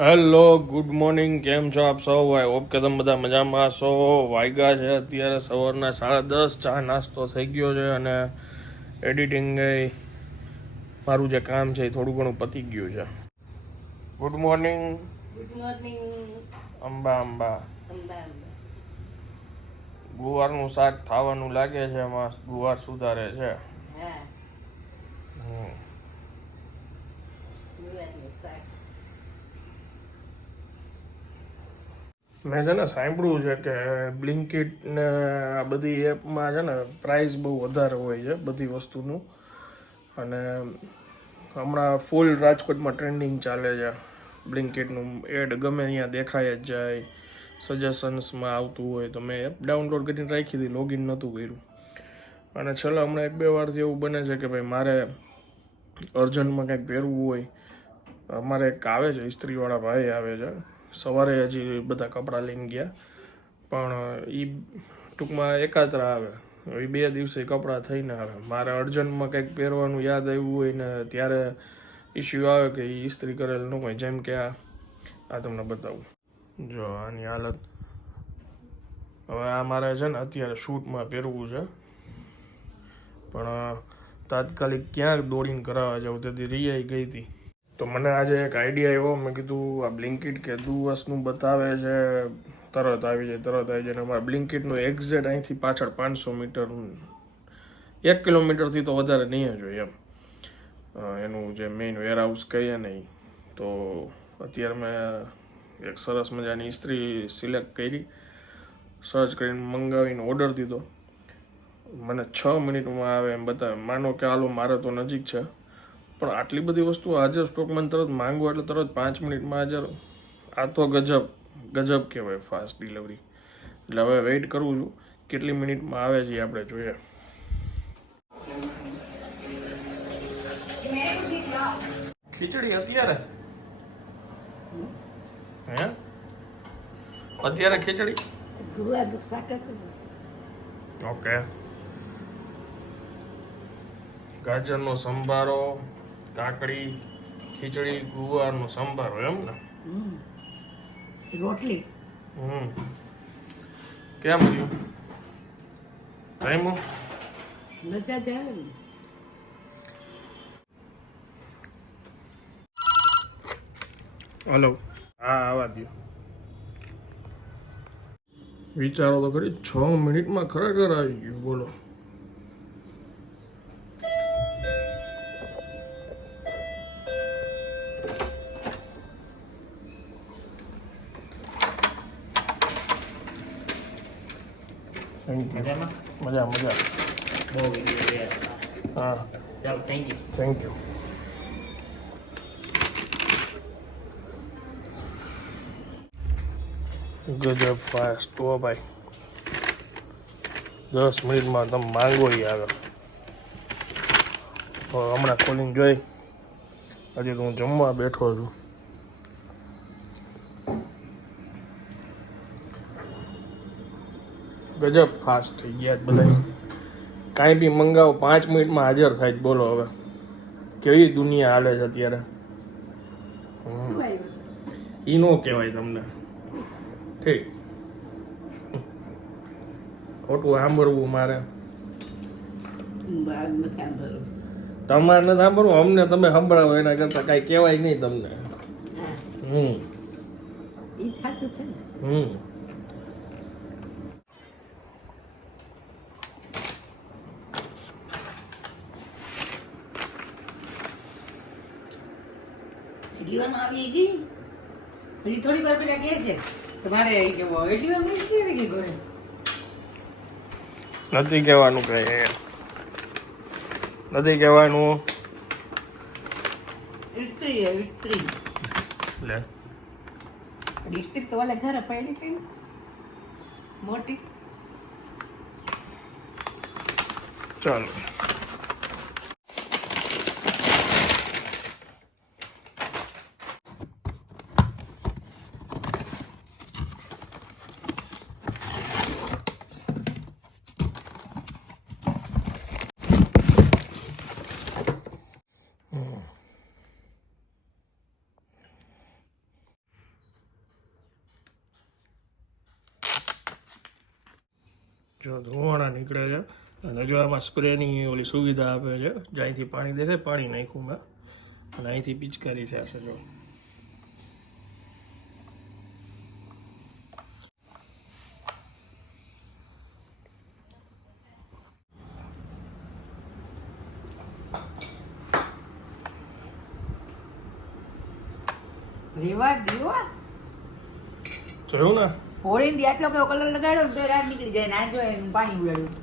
Hello good morning કેમ છો આપ સૌ? ભાઈ હોપ કે તમે બધા મજામાં છો. વાયગા છે અત્યારે સવારના સાડા દસ ચા નાસ્તો થઈ ગયો છે અને એડિટિંગ મારું જે કામ છે એ થોડું ઘણું પતી ગયું છે. Good morning good morning Amba Amba. Amba ગુવારનું શાક ખાવાનું લાગે છે એમાં ગુવાર સુધારે છે. હા. ગુવારનું શાક. મેં છે ને સાંભળ્યું છે કે બ્લિંકિટ ને આ બધી એપમાં છે ને પ્રાઇસ બહુ વધારે હોય છે બધી વસ્તુનું. અને હમણાં ફૂલ રાજકોટમાં ટ્રેન્ડિંગ ચાલે છે. બ્લિંકિટનું એડ ગમે ત્યાં દેખાય જ જાય સજેશન્સમાં આવતું હોય તો મેં એપ ડાઉનલોડ કરીને રાખી હતી લોગિન નહોતું કર્યું. અને છેલ્લા હમણાં એક બે વારથી એવું બને છે કે ભાઈ મારે અર્જન્ટમાં કંઈક પહેરવું હોય, અમારે એક આવે છે, ઇસ્ત્રીવાળા ભાઈ આવે છે સવારે હજી બધા કપડાં લઈને ગયા. પણ એ ટૂંકમાં એકાત્રા આવે. એ બે દિવસે કપડાં થઈને આવે. મારે અર્જન્ટમાં કંઈક પહેરવાનું યાદ આવ્યું હોય ને ત્યારે ઇસ્યુ આવે કે એ ઇસ્ત્રી કરેલ ન હોય. જેમ કે આ આ તમને બતાવું. જો, આની હાલત. હવે આ મારે છે ને અત્યારે શૂટમાં પહેરવું છે. પણ, તાત્કાલિક ક્યાંક દોડીને કરાવવા જાઉં તેથી રિયાઈ ગઈ હતી. તો મને આજે એક આઈડિયા આવ્યો મેં કીધું, આ બ્લિંકિટ કે વર્ષનું બતાવે છે. તરત આવી જાય, તરત આવી જાય. અમારા બ્લિંકિટનું એક્ઝેટ અહીંથી પાછળ પાંચસો મીટર એક કિલોમીટરથી તો વધારે નહીં જ હોય એમ. એનું જે મેઇન વેરહાઉસ કહીએ ને. તો અત્યારે મેં એક સરસ મજાની ઇસ્ત્રી સિલેક્ટ કરી. સર્ચ કરીને મંગાવીને ઓર્ડર દીધો. મને છ મિનિટમાં આવે એમ બતાવે. માનો કે હાલો, મારે તો નજીક છે. પણ આટલી બધી વસ્તુ હાજર સ્ટોકમાં તરત માંગવું એટલે તરત પાંચ મિનિટમાં હાજર. આ તો ગજબ ગજબ કહેવાય ફાસ્ટ ડિલિવરી એટલે હવે વેઇટ કરું છું કેટલી મિનિટમાં આવે છે આપણે જોઈએ. ખીચડી અત્યારે? હે? અત્યારે ખીચડી? ઓકે. ગાજરનો સંભારો કાકડી ખીચડી ગુવારનો હોય એમ ને. રોટલી. હમ. કેમ રહ્યું? ટાઈમો મજા જાય હલો. હા આવા દો વિચારો તો ખરી છ મિનિટમાં ખરેખર આવી ગયું બોલો. મજામાં મજા મજા બહુ વીડિયો રહ્યા હા ચાલો થેન્ક યુ થેન્ક યુ ગજબ ફાસ્ટ હો ભાઈ દસ મિનિટમાં તમે માંગો ઈ આવે તો હમણાં ખોલીને જોઈ હજી તો હું જમવા બેઠો છું ગજબ ફાસ્ટ થઈ ગયા બધા કાંઈ બી મંગાવો પાંચ મિનિટમાં હાજર થાય છે બોલો હવે. કેવી દુનિયા હાલે છે અત્યારે. ઈ નો કહેવાય તમને. ઠીક. ખોટું સાંભળવું મારે. તમારે નથી સાંભળવું? અમને તમે સાંભળાવો એના કરતાં કાંઈ કહેવાય નહીં તમને. હમ. એ હમ. ગઈ. હજી થોડી વાર પેલા કહે છે તમારે આવી જવો એટલી વાર મને આવી ગઈ ઘરે? નથી કહેવાનું કઈ નથી કહેવાનું. ઇસ્ત્રી હે, ઇસ્ત્રી. લે. ઇસ્ત્રી તો ઓલા ઘરે પડી હતી મોટી. ચાલો. જો ધુવાણા નીકળે છે. અને જો એમાં સ્પ્રેની ઓલી સુવિધા આપે છે. જ્યાંથી પાણી દેખાય પાણી નાખ્યું મેં અને અહીંથી પિચકારી છે આ જો રેવા દેવા જોયું ને હોળી દી આટલો કેવો કલર લગાડ્યો તો રાત નીકળી જાય ના જો એનું પાણી ઉડાડ્યું.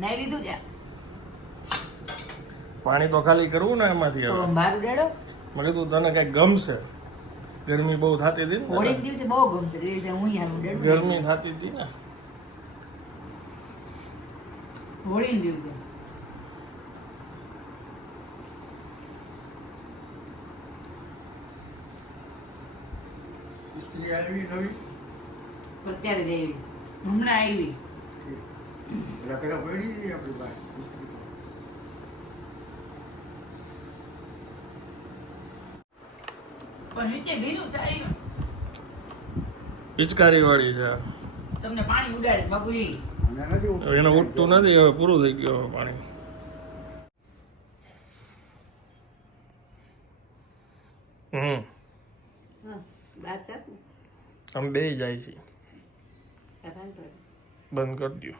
નાઈ લીધું છે પાણી તો ખાલી કરવું ને એમાંથી તો હવે. બહાર ઉડાડો. મને કીધું તને કઈ ગમશે. ગરમી બહુ થતી હતી હોળી દિવસે બહુ ગમશે. તે દિવસે હું યાર ઉડાડું ગરમી થતી હતી ને. હોળી દિવસે. સ્ત્રી આવી નવી? અત્યારે જ આવી. હમણાં આવી. પેલા પેલા પડી હતી આપણી પાસે સ્ત્રી તો. પણ નીચે ભીનું થાય. પિચકારી વાળી છે. તમને પાણી ઉડાડે બાપુજી. એને ઉઠતું નથી હવે પૂરું થઈ ગયું હવે પાણી હમ દાંત ચાસ ને આમ બે જાય છે. બંધ કરી દો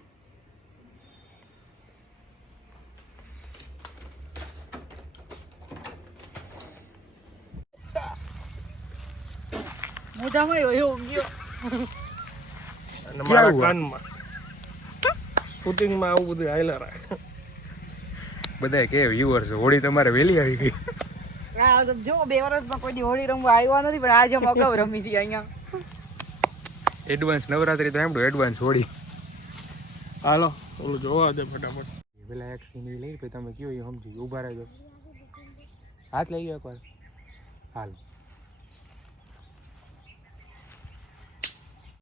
મોઢામાં એવો ગયો. અને મારા કાનમાં. શૂટિંગમાં આવું બધું હાયલા રાખે. બધા કે વ્યુઅર્સ હોળી તમારે વહેલી આવી ગઈ. આ જો બે વર્ષમાં કોઈ હોળી રમવા આવ્યા નથી પણ આજે મગાવ રમી છીએ અહીંયા. એડવાન્સ નવરાત્રી તો સાંભળો એડવાન્સ હોળી. હાલો ઓલું જોવા દે ફટાફટ. પેલા એક સીનરી લઈ પછી તમે કયો એ સમજી ઊભા રહેજો. હાથ લઈ ગયો એકવાર. હાલ.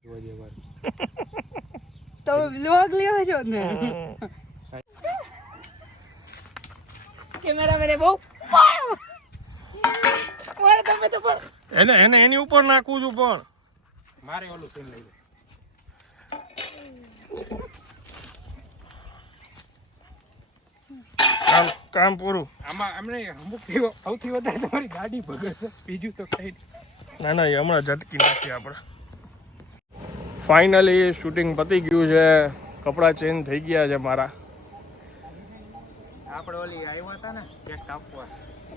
જોવા દે એકવાર. તો બ્લોગ લેવા છો ને. કેમેરા મને બહુ મારે. તમે તો પર એને એને એની ઉપર નાખવું છું પણ. મારે ઓલું સીન લઈ કામ કામ પૂરું. આમાં અમને અમુક સૌથી વધારે તમારી ગાડી છે બીજું તો કઈ નહીં. ના ના એ હમણાં ઝટકી નથી આપણે. ફાઇનલી શૂટિંગ પતી ગયું છે. કપડાં ચેન્જ થઈ ગયા છે મારા. આપણે ઓલી આવ્યા હતા ને ચેક કાપવા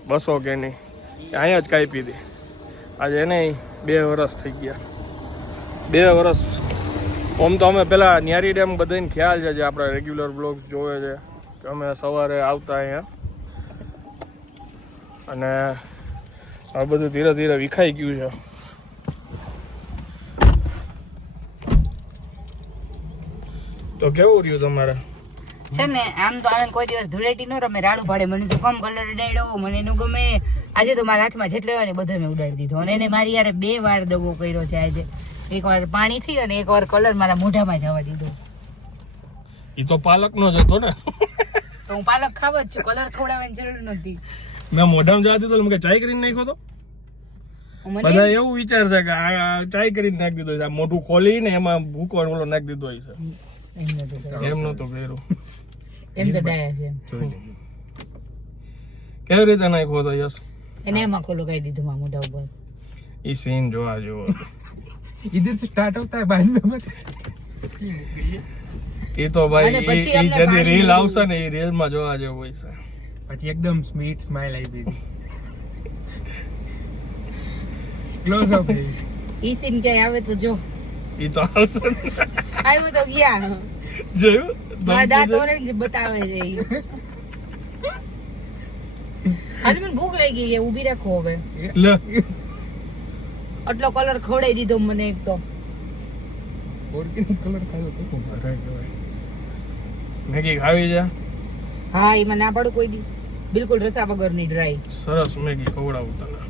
બસો કે નહીં. અહીંયા જ કાપી હતી આજે એને બે વરસ થઈ ગયા. બે વરસ. ઓમ તો અમે પેલા ન્યારી ડેમ બધાને ખ્યાલ છે જે આપણા રેગ્યુલર બ્લોગ્સ જોવે છે, કે અમે સવારે આવતા અહીંયા. અને આ બધું ધીરે ધીરે વિખાઈ ગયું છે. તો કેવું રહ્યું તમારે? છે ને, આમ તો આનંદ કોઈ દિવસ ધૂળેટી ન રમે. રાડું પાડે મને તો કમ કલર ઉડાડ્યો, મને એનું ગમે. આજે તો મારા હાથમાં જેટલો હોય ને બધો મેં ઉડાડી દીધો. અને એને મારી યારે બે વાર દગો કર્યો છે આજે. એક વાર પાણીથી અને એક વાર કલર મારા મોઢામાં જવા દીધો. એ તો પાલકનો જ હતો ને. તો હું પાલક ખાવ જ છું કલર ખવડાવવાની જરૂર નથી મેં મોઢામાં જવા દીધો મેં ચાય કરીને નાખ્યો તો. બધા એવું વિચારશે કે આ ચાય કરીને નાખી દીધો છે. આ મોઢું ખોલીને એમાં ભૂકવાનો ઓલો નાખી દીધો છે. એમ નતો કર્યું. એમ તો ડાયા છે. કેવી રીતે નાખ્યો હતો યસ એને એમાં ખોલો કહી દીધું મોઢા ઉપર. એ સીન જોવા જેવો. इधर से स्टार्ट होता है बाद में मत એ તો ભાઈ અને એ પછી એ અમને જેથી પાણી રીલ મળ્યું. આવશે ને એ રીલ માં જોવા જેવું હોય છે પછી એકદમ સ્વીટ સ્માઇલ આવી ગઈ ક્લોઝ અપ ઈ સીન ક્યાંય આવે તો જો એ તો આવશે ને. આવ્યું તો ગયા જોયું મારા દાંત ધમકી ઓરેન્જ બતાવે છે ઈ. આજે મને ભૂખ લાગી ગઈ છે ઊભી રાખો હવે દે. લે આટલો કલર ખવડાવી દીધો મને એક તો ઓર્ગેનિક કલર ખાયો તો મેગી ખાવી છે? હા એમાં ના પાડું કોઈ દી. બિલકુલ રસા વગરની ડ્રાય સરસ મેગી ખવડાવું તને.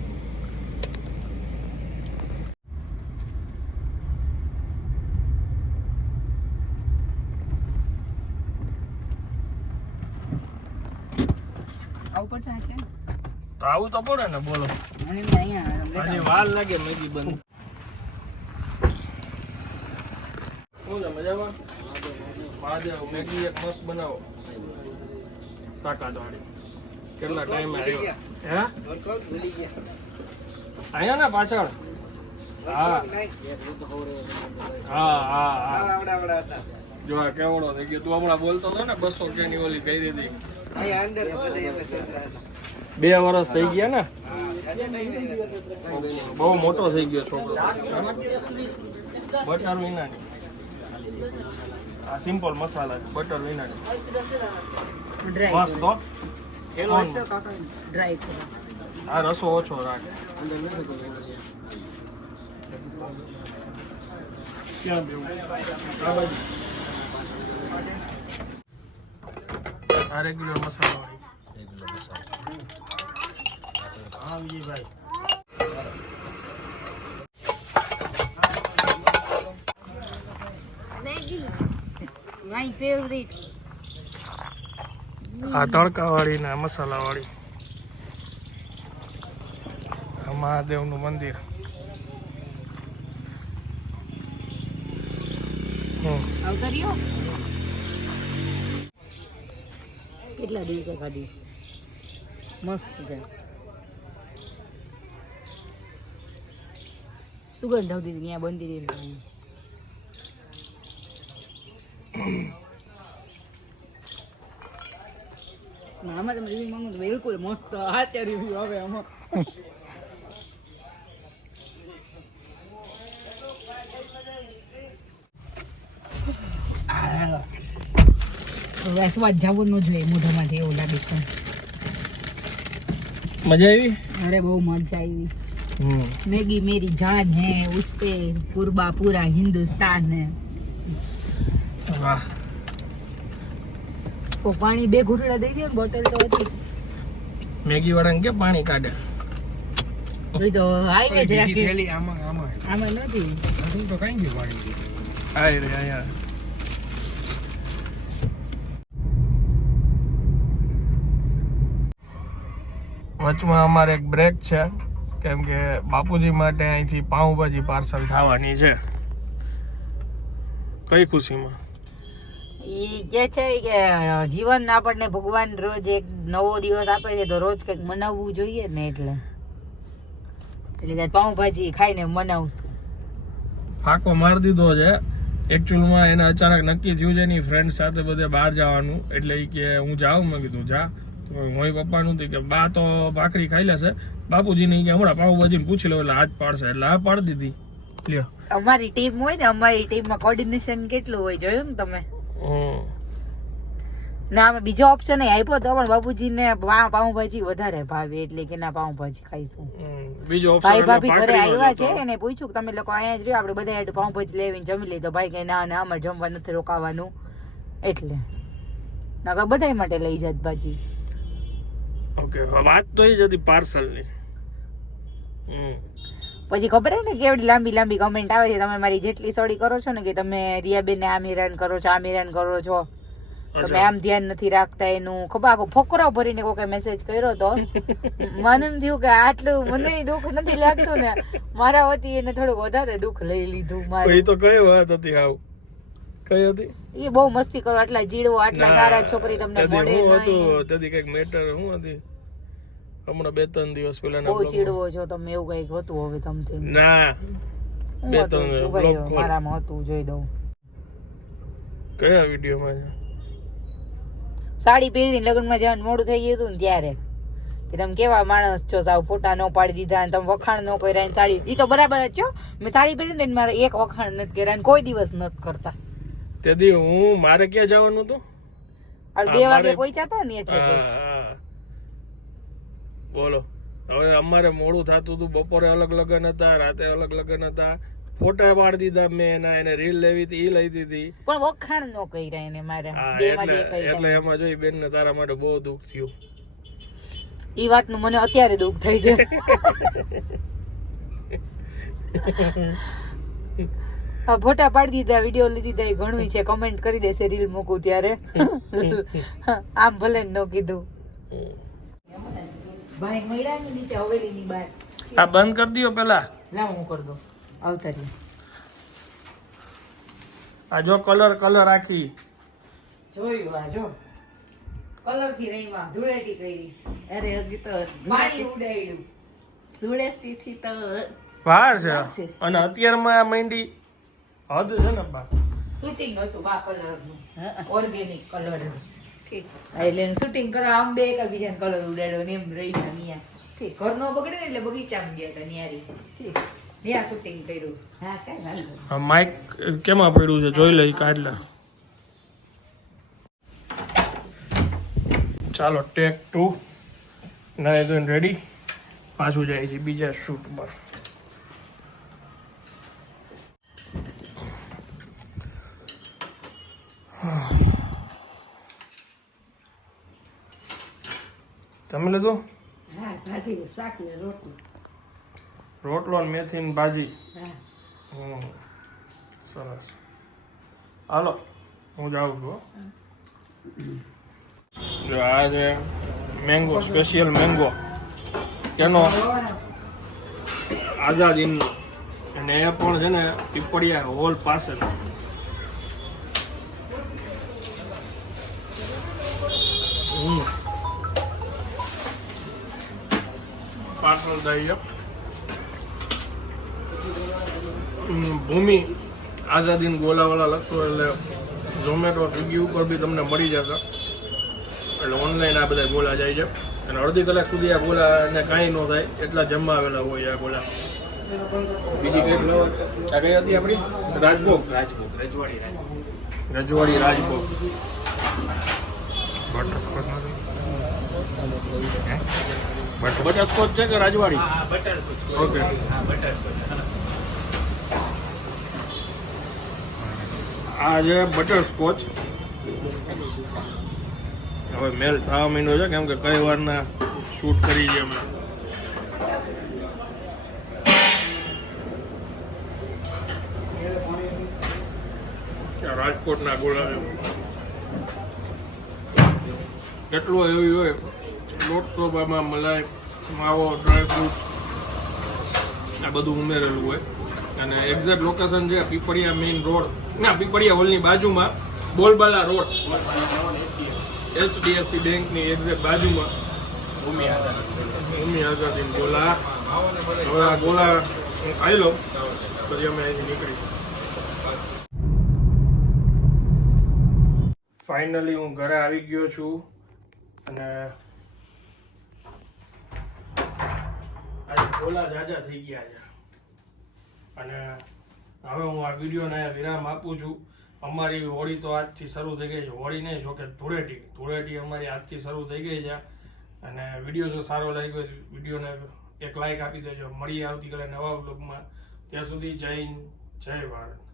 આવું તો પડે ને બોલો. અને વાર લાગે મેગી બન શું છે મજામાં? મહાદેવ મેગી એક મસ્ત બનાવો. તાકાતવાળી. કેટલા ટાઈમ આવ્યો? હે? અહીંયા ને પાછળ? હા. હા હા હા. જો આ કેવડો થઈ ગયો. તું હમણાં બોલતો હતો ને બસો કે ની ઓલી કહી દીધી. બે વર્ષ થઈ ગયા ને? બહુ મોટો થઈ ગયો છોકરો બટર વિનાની. આ સિમ્પલ મસાલા બટર વિનાની. મસ્ત. આ રસો ઓછો રાખે. ક્યાં આ બાજુ. આ રેગ્યુલર મસાલો હા વિજયભાઈ માય ફેવરિટ આ તડકા વાળી ને મસાલા વાળી આ મહાદેવનું મંદિર. કેટલા દિવસે ખાધી મસ્ત છે. સુગંધ આવતી હતી ત્યાં બંધી રહી આમાં તમે રિવ્યુ માંગો તો બિલકુલ મસ્ત આચા રિવ્યુ આવે આમાં. હવે જવું ન જોઈએ મોઢામાંથી એવું લાગે છે. મજા આવી? અરે બહુ મજા આવી. मैगी मेरी जान है उस पे पूर्वा पूरा हिंदुस्तान है વાહ તો પાણી બે ઘૂંટડા દઈ દે ને બોટલ તો હતી મેગી વાળાને કે પાણી કાઢે એ તો હાઈવે છે આખી. થેલી આમાં આમાં આમાં નથી હજુ તો કઈ ગયું પાણી હાય રે અહીંયા વચમાં અમારે એક બ્રેક છે કેમ કે બાપુજી માટે અહીંથી પાઉંભાજી પાર્સલ થવાની છે. કઈ ખુશીમાં? એ જે છે કે જીવન આપણને ભગવાન રોજ એક નવો દિવસ આપે છે તો રોજ કંઈક મનાવવું જોઈએ ને એટલે. એટલે પાઉંભાજી ખાઈને મનાવશું. ફાકો મારી દીધો છે. એકચ્યુઅલમાં એને અચાનક નક્કી થયું છે એની ફ્રેન્ડ સાથે બધે બહાર જવાનું. એટલે એ કે હું જાઉં મેં કીધું જા. તો હું પપ્પાનું હતું કે બા તો ભાખરી ખાઈ લેશે. બાપુજીને કે હમણાં પાઉંભાજીને પૂછી લો એટલે આજ પાડશે. એટલે આ પાડી દીધી. લ્યો. અમારી ટીમ હોય ને અમારી ટીમમાં કોર્ડિનેશન કેટલું હોય જોયું ને તમે? ના અમે બીજો ઓપ્શન આપ્યો તો પણ બાપુજીને પાઉંભાજી વધારે ભાવે એટલે કે ના પાઉભાજી ખાઈશું. બીજો ઓપ્શન ભાઈ ભાભી ઘરે આવ્યા છે. એને પૂછ્યું કે તમે લોકો અહીંયા જ રહ્યો આપણે બધા હેઠ પાઉંભાજી લેવીને જમી લીધો. ભાઈ કે ના ના અમારે જમવા નથી રોકાવાનું. એટલે. નકર બધા માટે લઈ જાત ભાજી. ઓકે વાત તો એ જ હતી પાર્સલની. પછી ખબર હે ને કેવડી લાંબી લાંબી કમેન્ટ આવે છે? તમે મારી જેટલી સોડી કરો છો ને કે તમે રિયાબેન આમ હેરાન કરો છો આમ હેરાન કરો છો? તમે આમ ધ્યાન નથી રાખતા એનું. ખબર આખો ફોકરો ભરીને કોકે મેસેજ કર્યો તો? મને એમ થયું કે આટલું મને દુઃખ નથી લાગતું ને. મારા વતી એને થોડુંક વધારે દુઃખ લઈ લીધું મારે. એ તો કઈ વાત હતી હાવ કઈ હતી? એ બહુ મસ્તી કરો આટલા જીડવો આટલા સારા છોકરી તમને મળે હું હતું તેથી કંઈક મેટર હું હતી? હમણાં બે ત્રણ દિવસ પહેલા બહુ ચીડવો છો તમે એવું કંઈક હતું હવે સમથિંગ ના. બે ત્રણ રહ્યો, મારામાં હતું જોઈ દઉં. કયા વિડીયોમાં સાડી પહેરીને લગ્નમાં જવાનું મોડું થઈ ગયું હતું ને ત્યારે. કે તમે કેવા માણસ છો સાવ ફોટા ન પાડી દીધા અને તમે વખાણ ન કર્યા ને સાડી એ તો બરાબર જ છો. મેં સાડી પહેરી ને મારે એક વખાણ નથી કર્યા કોઈ દિવસ નથી કરતા. તેથી હું મારે ક્યાં જવાનું હતું? બે વાગે પહોંચ્યા હતા ને એટલે. બોલો. હવે અમારે મોડું થતું હતું. બપોરે અલગ લગ્ન હતા રાતે અલગ લગ્ન હતા. ફોટા પાડી દીધા મેં એના એને રીલ લેવી હતી એ લઈ દીધી. પણ વખાણ ન કર્યા એને મારે. એટલે એમાં જોઈ બેન ને તારા માટે બહુ દુઃખ થયું. એ વાતનું મને અત્યારે દુઃખ થાય છે ફોટા પાડી દીધા વીડિયો લીધી દીધા એ ઘણું છે. કમેન્ટ કરી દેશે રીલ મૂકું ત્યારે. આમ ભલે ન કીધું. ભાઈ મળ્યા ને નીચે હવેલીની બહાર આ બંધ કરી દો પેલા. લાવ હું કરી દઉં. આવતા રહ્યો આ જો કલર કલર આખી જોયું આ જો. કલરથી રહીમાં ધૂળેટી કરી. અરે હજી તો પાણી ઉડાડ્યું. ધૂળેટીથી તો વાર છે. અને અત્યારમાં આ મંડી હદ છે ને બા? શૂટિંગ હતું બા કલરનું ઓર્ગેનિક કલર એટલે શૂટિંગ કરો આમ બે બીજા કલર ઉડાડ્યો ને એમ રહી ત્યાં ઠીક ઘર નો બગડે ને એટલે બગીચામાં ગયા ન્યારી ન્યા શૂટિંગ કર્યું. હા, કાંઈ હા માઇક કેમાં પડ્યું છે? જોઈ લઈ કાઢલા. ચાલો ટેક ટુ નાય ધોઈને રેડી પાછું જાય છે બીજા શૂટમાં તમે લીધું? હા ભાજીનું શાક ને રોટલું. રોટલો ને મેથી ને ભાજી. હા. સરસ. હાલો હું જાઉં છું જો આ છે મેંગો સ્પેશિયલ મેંગો. કેનો? આઝાદીનનો. અને એ પણ છે ને પીપળિયા હોલ પાસે. હમ. હમ, ભૂમિ આઝાદીન ગોલાવાલા લખતો એટલે ઝોમેટો સ્વિગી ઉપર બી તમને મળી જશે. એટલે ઓનલાઈન આ બધા ગોલા જાય છે. અને અડધી કલાક સુધી આ ગોલા ને કાંઈ ન થાય એટલા જમવા આવેલા હોય આ ગોલા. બીજી કઈ ફ્લેવર આ કઈ હતી આપણી? રાજભોગ. રાજભોગ રજવાડી રાજભોગ રજવાડી રાજભોગ. બટરસ્કોચ બટરસ્કોચ છે કે રાજવાડી? Butter okay. હા બટર આ છે બટરસ્કોચ હવે મેલ થવા માંડ્યો છે કેમ કે કઈ વારના શૂટ કરી છે અમે. રાજકોટના ગોળા કેટલું એવી હોય? લોટ સોબામાં મલાઈ માવો ડ્રાયફ્રૂટ આ બધું ઉમેરેલું હોય. અને એક્ઝેક્ટ લોકેશન છે પીપળિયા મેઇન રોડ ના પીપળિયા હોલની બાજુમાં બોલબાલા રોડ એચડીએફસી બેંકની એક્ઝેક્ટ બાજુમાં. ભૂમિ આઝાદી ગોલા. હવે આ ગોલા હું ખાઈ લઉં પછી અમે અહીંથી નીકળી ફાઇનલી હું ઘરે આવી ગયો છું. અને ગોલા જાજા થઈ ગયા છે. અને હવે હું આ વિડીયોને વિરામ આપું છું. અમારી હોળી તો આજથી શરૂ થઈ ગઈ છે. હોળી નહીં, જોકે ધૂળેટી. ધૂળેટી અમારી આજથી શરૂ થઈ ગઈ છે. અને વીડિયો જો સારો લાગ્યો વિડીયોને એક લાઈક આપી દેજો. મળીએ આવતીકાલે નવા બ્લોગમાં ત્યાં સુધી જય હિન્દ, જય ભારત.